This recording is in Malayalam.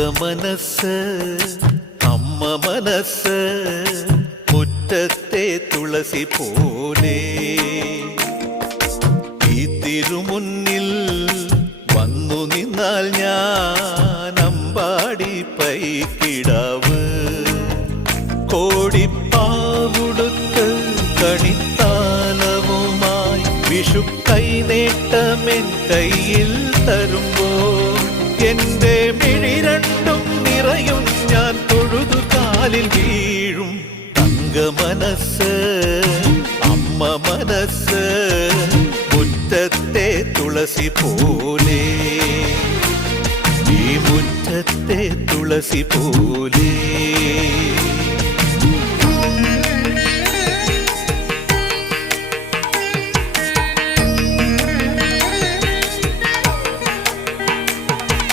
തങ്കമനസ് അമ്മ മനസ് മുറ്റത്തെ തുളസി പോലെ ഈ തിരുമുന്നിൽ വന്നു നിന്നാൽ ഞാൻ അമ്പാടി പൈക്കിടാവ് കോടിപ്പാവുടുത്ത് കണിത്താലവുമായി വിഷു കൈനേട്ടമെൻ കയ്യിൽ തരുമ്പോൾ എന്റെ മിഴി രണ്ടും നിറയും ഞാൻ തൊഴുതു കാലിൽ വീഴും തങ്കമനസ് അമ്മ മനസ് മുറ്റത്തെ തുളസി പോലെ ഈ മുറ്റത്തെ തുളസി പോലെ